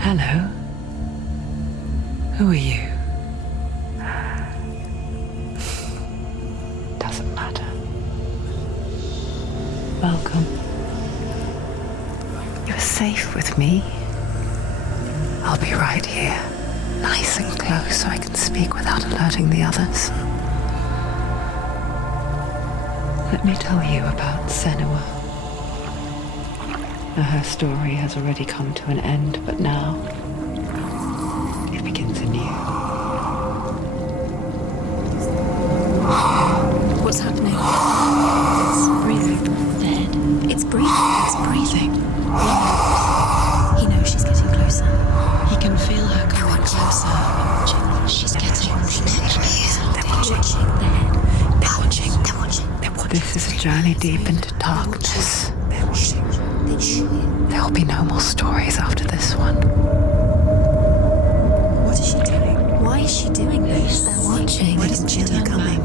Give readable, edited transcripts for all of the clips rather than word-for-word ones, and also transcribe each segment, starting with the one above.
Hello. Who are you? Doesn't matter. Welcome. You're safe with me. I'll be right here, nice and close so I can speak without alerting the others. Let me tell you about Senua. Her story has already come to an end, but now it begins anew. What's happening? It's breathing. Dead. It's breathing. It's breathing. He knows she's getting closer. He can feel her coming closer. She's getting closer. They're watching. They're watching. They're watching. They're watching. This is a journey deep into darkness. They're watching. There will be no more stories after this one. What is she doing? Why is she doing this? They're watching. Why doesn't she turn coming?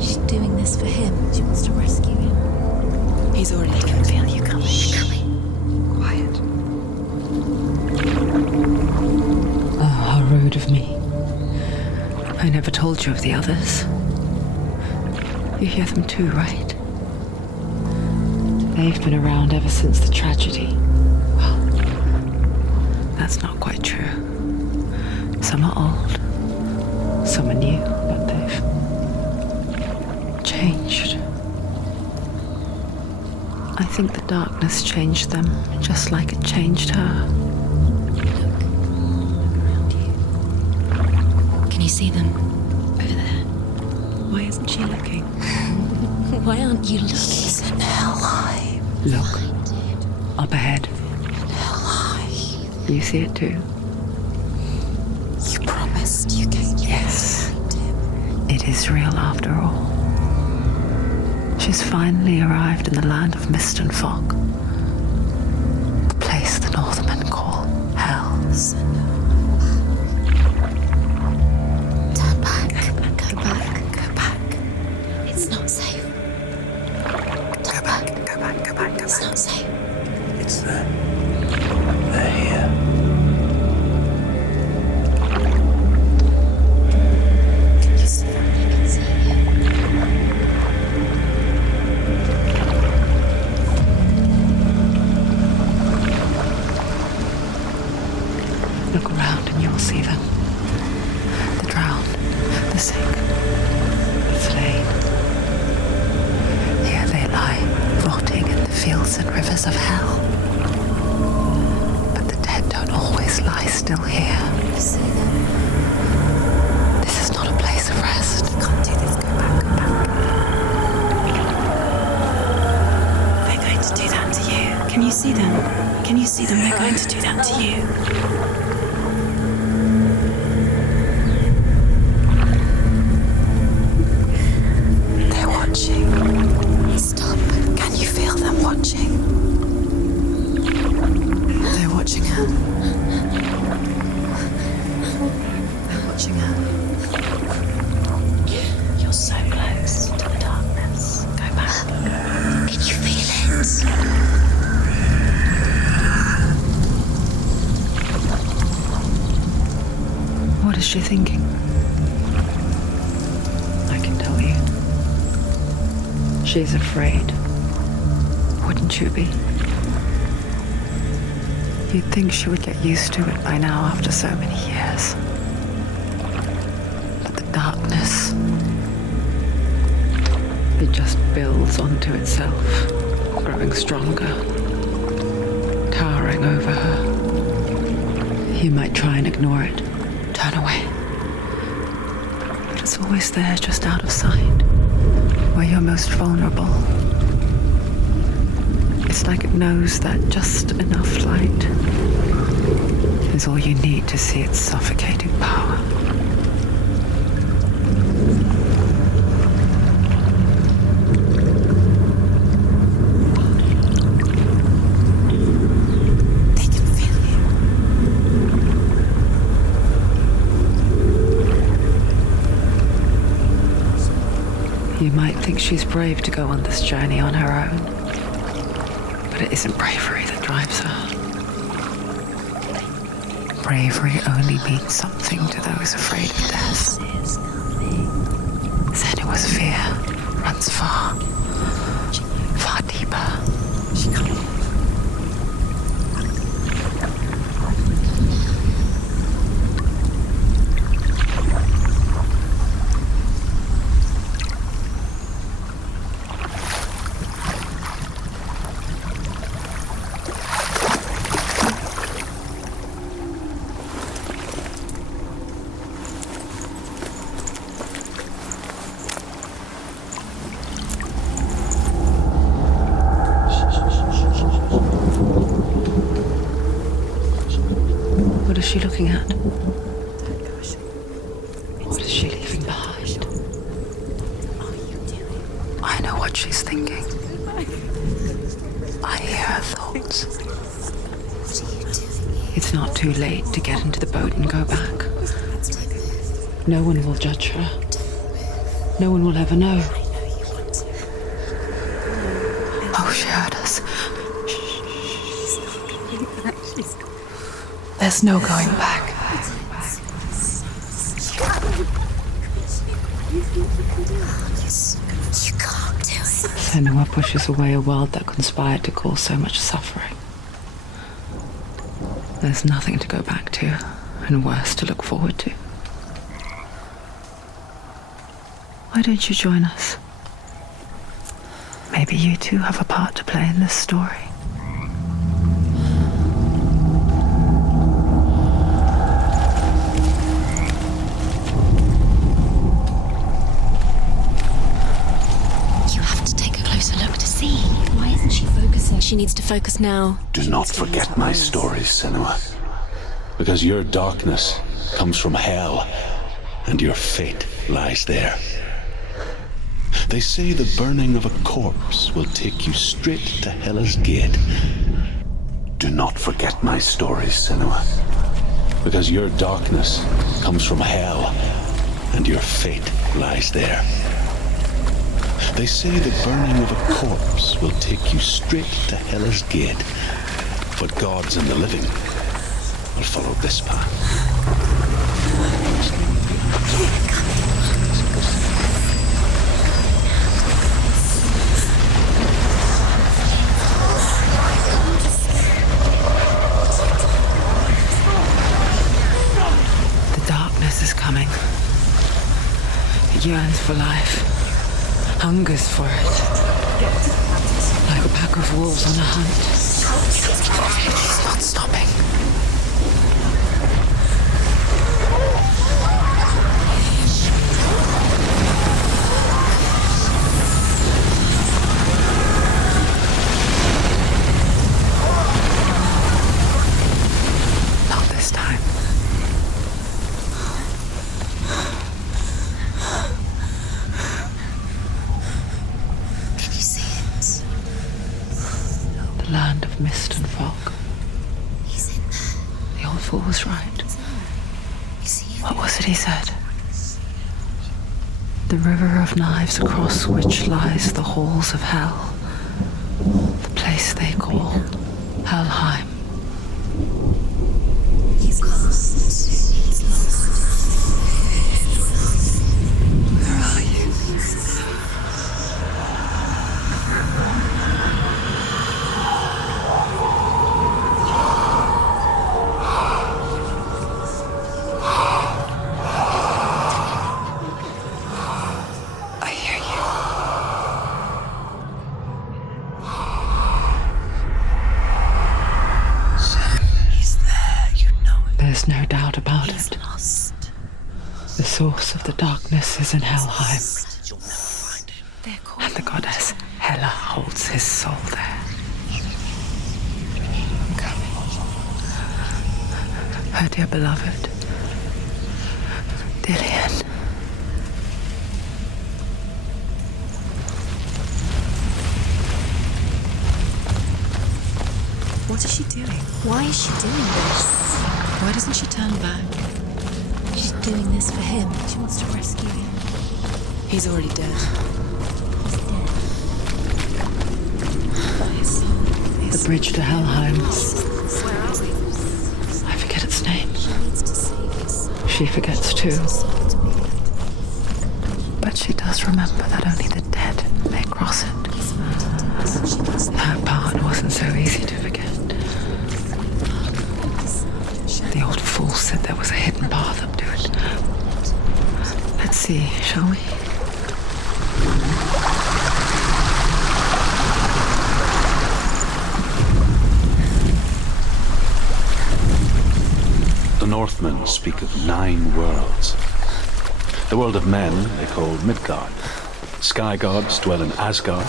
She's doing this for him. She wants to rescue him. He's already dead. I can feel you coming. Quiet. Oh, how rude of me. I never told you of the others. You hear them too, right? They've been around ever since the tragedy. Well, that's not quite true. Some are old, some are new, but they've changed. I think the darkness changed them, just like it changed her. Around you. Can you see them? Over there. Why isn't she looking? Why aren't you looking? He's in Helheim. Look, up ahead. Helheim. You see it too? You promised you came here to find him. It is real after all. She's finally arrived in the land of mist and fog. The place the Northmen call Hell. Turn back. Go back. Go back. It's not safe. Turn back. Go back. Go back. Go back. It's not safe. It's there. They're here. Can you see them? I can see you. Look around and you will see them. The drowned, the sick, the slain. Here they lie, rotting in the fields and rivers of hell. But the dead don't always lie still here. You see them? This is not a place of rest. You can't do this. Go back. Go back. They're going to do that to you. Can you see them? Can you see them? They're going to do that to you. They're watching. Stop. Can you feel them watching? They're watching her. They're watching her. You're so close to the darkness. Go back. Can you feel it? What is she thinking? I can tell you. She's afraid. Wouldn't you be? You'd think she would get used to it by now after so many years. But the darkness, it just builds onto itself, growing stronger, towering over her. You might try and ignore it, turn away. But it's always there, just out of sight, where you're most vulnerable. It's like it knows that just enough light is all you need to see its suffocating power. They can feel you. You might think she's brave to go on this journey on her own. But it isn't bravery that drives her. bravery only means something to those afraid of death. Senua's fear runs far, far deeper. What is she looking at? What is she leaving behind? I know what she's thinking. I hear her thoughts. It's not too late to get into the boat and go back. No one will judge her. No one will ever know. Oh, she heard us. There's no going back. You can't do it. Senua pushes away a world that conspired to cause so much suffering. There's nothing to go back to, and worse to look forward to. Why don't you join us? Maybe you too have a part to play in this story. Why isn't she focusing? She needs to focus now. Do not forget my stories, Senua. Because your darkness comes from hell, and your fate lies there. They say the burning of a corpse will take you straight to Hela's gate. Do not forget my stories, Senua. Because your darkness comes from hell, and your fate lies there. They say the burning of a corpse will take you straight to Hela's gate, but gods and the living will follow this path. The darkness is coming. It yearns for life. Hungers for it. Like a pack of wolves on a hunt. She's not stopping. Not this time. Land of mist and fog. He's in there. The old fool was right. What was it he said? The river of knives across which lies the halls of hell. The place they call Helheim. He's lost. He's lost. Where are you? There's no doubt about it. The source of the darkness is in Helheim. And the goddess Hela holds his soul there. Her dear beloved, Dillian. What is she doing? Why is she doing this? Why doesn't she turn back? She's doing this for him. She wants to rescue him. He's already dead. He's dead. But his soul is... The bridge to Helheim. Where are we? I forget its name. she forgets too. But she does remember that only the dead may cross it. That part wasn't so easy to forget. The old fool said there was a hidden path up to it. Let's see, shall we? The Northmen speak of 9 worlds. The world of men they call Midgard. Sky gods dwell in Asgard.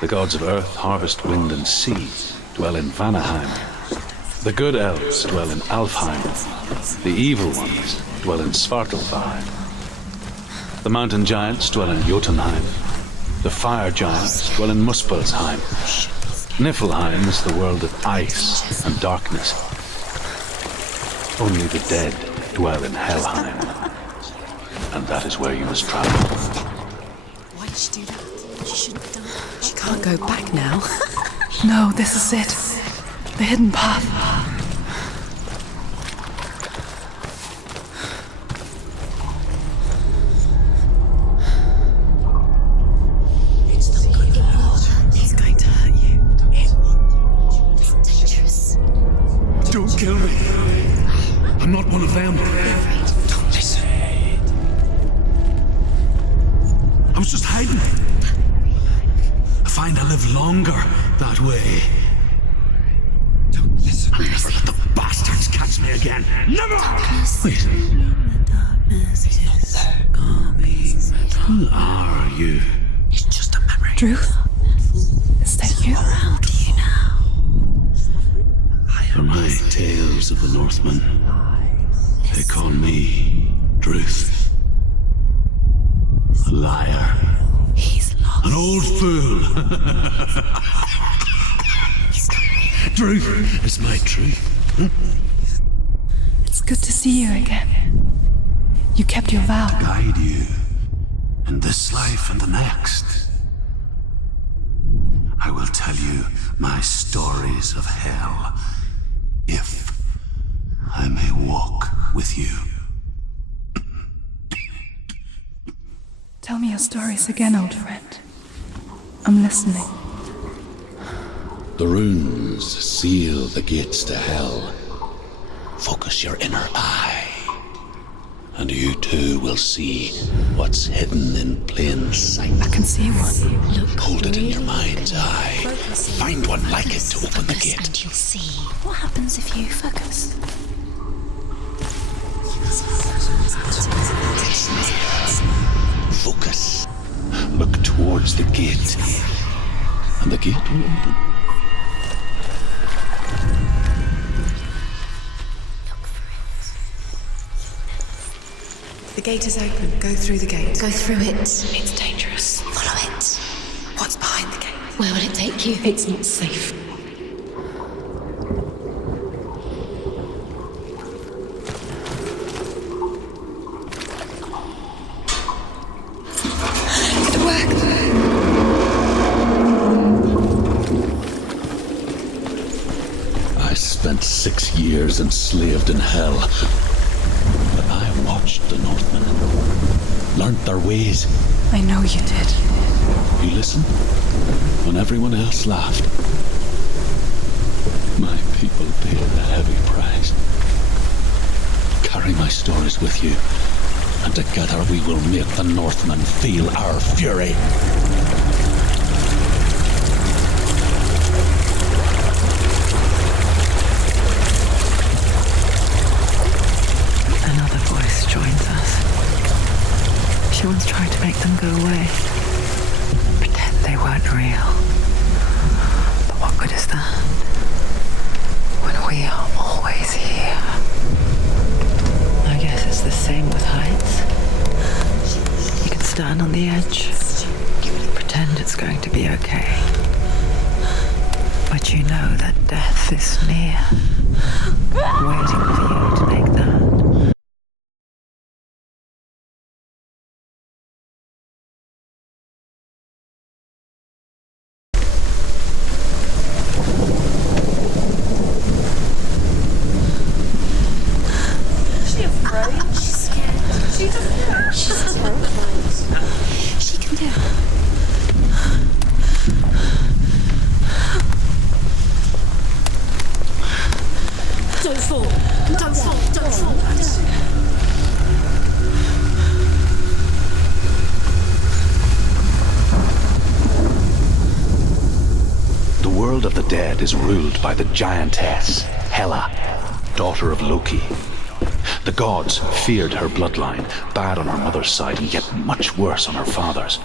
The gods of earth, harvest, wind, and sea dwell in Vanaheim. The good elves dwell in Alfheim. The evil ones dwell in Svartalfheim. The mountain giants dwell in Jotunheim. The fire giants dwell in Muspelheim. Niflheim is the world of ice and darkness. Only the dead dwell in Helheim. And that is where you must travel. Why did she do that? She shouldn't have done that. She can't go back now. No, this is it. The hidden path. It's not good. He's going to hurt you. It's dangerous. Don't kill me. I'm not one of them. Don't listen. I was just hiding. I find I live longer that way. Don't listen. Never let the bastards catch me again. Never! Wait. Who are you? It's just a memory. Druth? Is that you? Around you now. For my tales of the Northmen, they call me Druth. A liar. He's lost. An old fool. Truth is my truth. Huh? It's good to see you again. You kept your vow. Guide you in this life and the next. I will tell you my stories of hell, if I may walk with you. Tell me your stories again, old friend. I'm listening. The runes seal the gates to hell. Focus your inner eye, and you too will see what's hidden in plain sight. I can see one. Look, Hold it in your mind's eye. Find one like it to open the Focus gate. and you'll see. What happens if you focus? Focus. Look towards the gate, and the gate will open. The gate is open. Go through the gate. Go through it. It's dangerous. Follow it. What's behind the gate? Where will it take you? It's not safe. It worked. I spent 6 years enslaved in hell. But I watched the Northmen, learnt their ways. I know you did. You listened when everyone else laughed. My people paid a heavy price. Carry my stories with you, and together we will make the Northmen feel our fury. Another voice joins us. She once tried to make them go away. Pretend they weren't real. But what good is that? When we are always here. I guess it's the same with heights. You can stand on the edge, pretend it's going to be okay. But you know that death is near, waiting for you to make that. Is she afraid? She's Don't fall. Don't fall. Don't fall. The world of the dead is ruled by the giantess, Hela, daughter of Loki. The gods feared her bloodline, bad on her mother's side and yet much worse on her father's.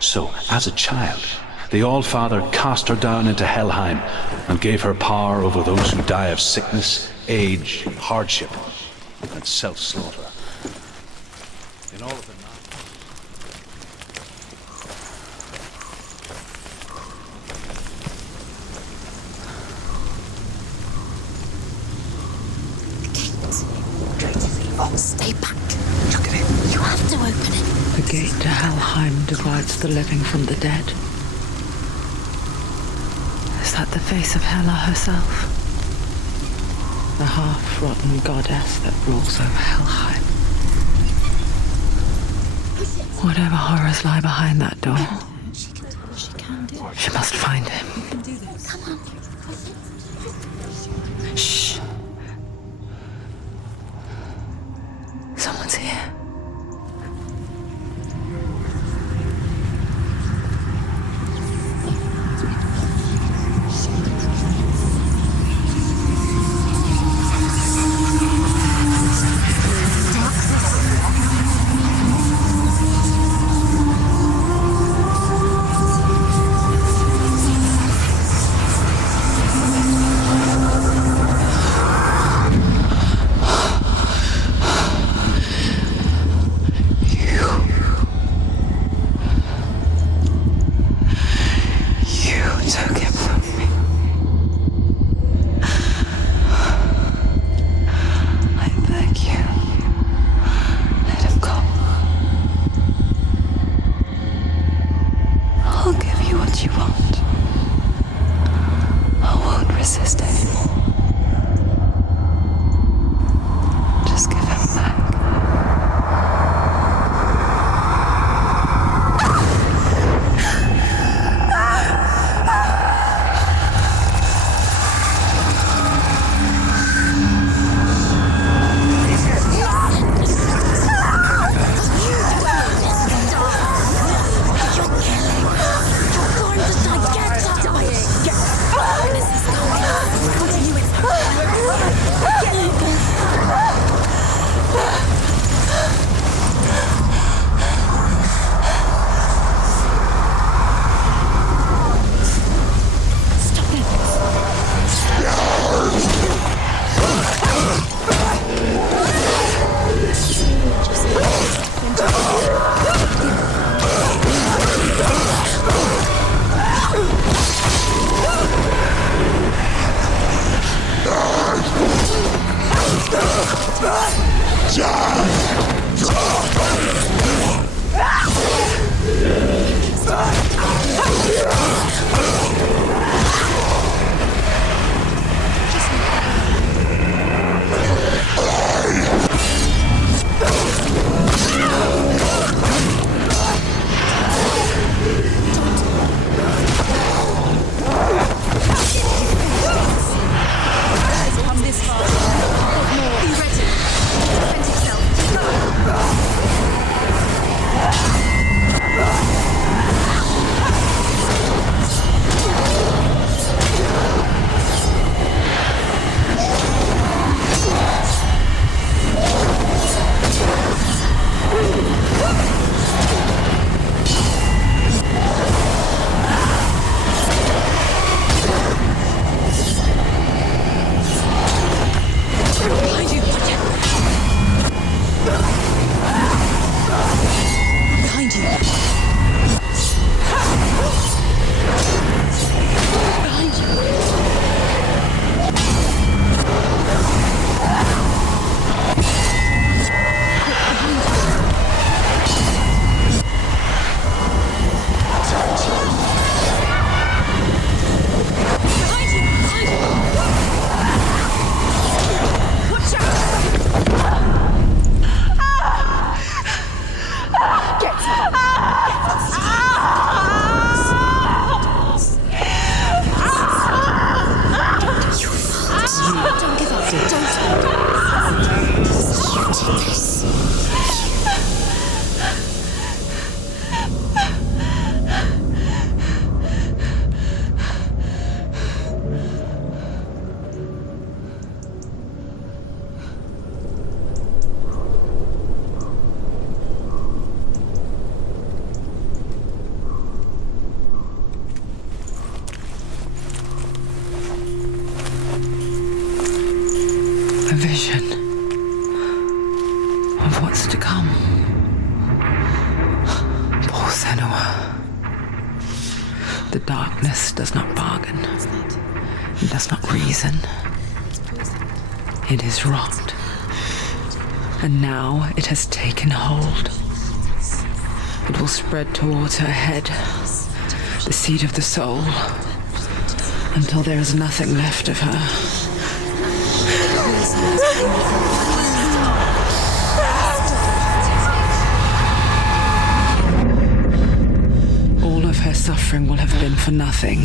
So, as a child, the All-Father cast her down into Helheim and gave her power over those who die of sickness, age, hardship, and self-slaughter. In all of the Stay back. Look at it. You have to open it. The gate to Helheim divides the living from the dead. Is that the face of Hela herself? The half-rotten goddess that rules over Helheim. Whatever horrors lie behind that door, She can do it. she must find him. You can do this. Come on. Shh. Someone's here. A vision of what's to come. Poor Senua. The darkness does not bargain. It does not reason. It is wrought. And now it has taken hold. It will spread towards her head, the seat of the soul, until there is nothing left of her. All of her suffering will have been for nothing.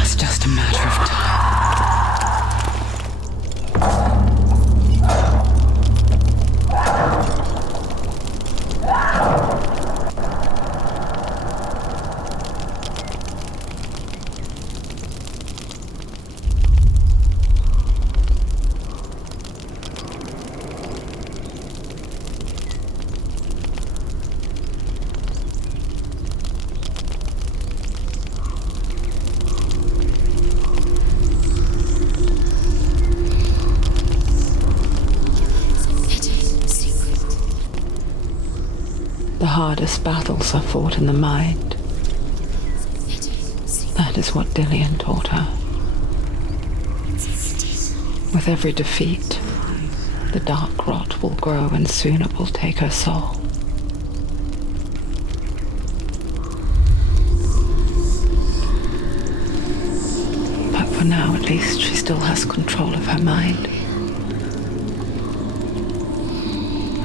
It's just a matter of time. The hardest battles are fought in the mind. That is what Dillian taught her. With every defeat, the dark rot will grow and soon it will take her soul. But for now, at least, she still has control of her mind.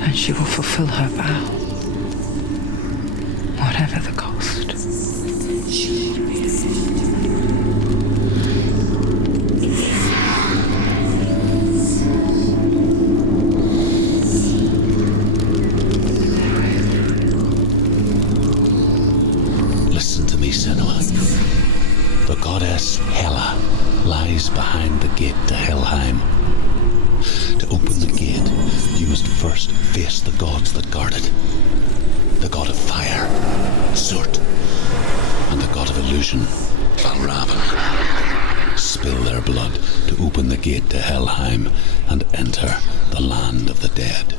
And she will fulfill her vow. Whatever the cost. Listen to me, Senua. The goddess Hela lies behind the gate to Helheim. To open the gate, you must first face the gods that guard it. The god of fire, Surt, and the god of illusion, Valravan. Spill their blood to open the gate to Helheim and enter the land of the dead.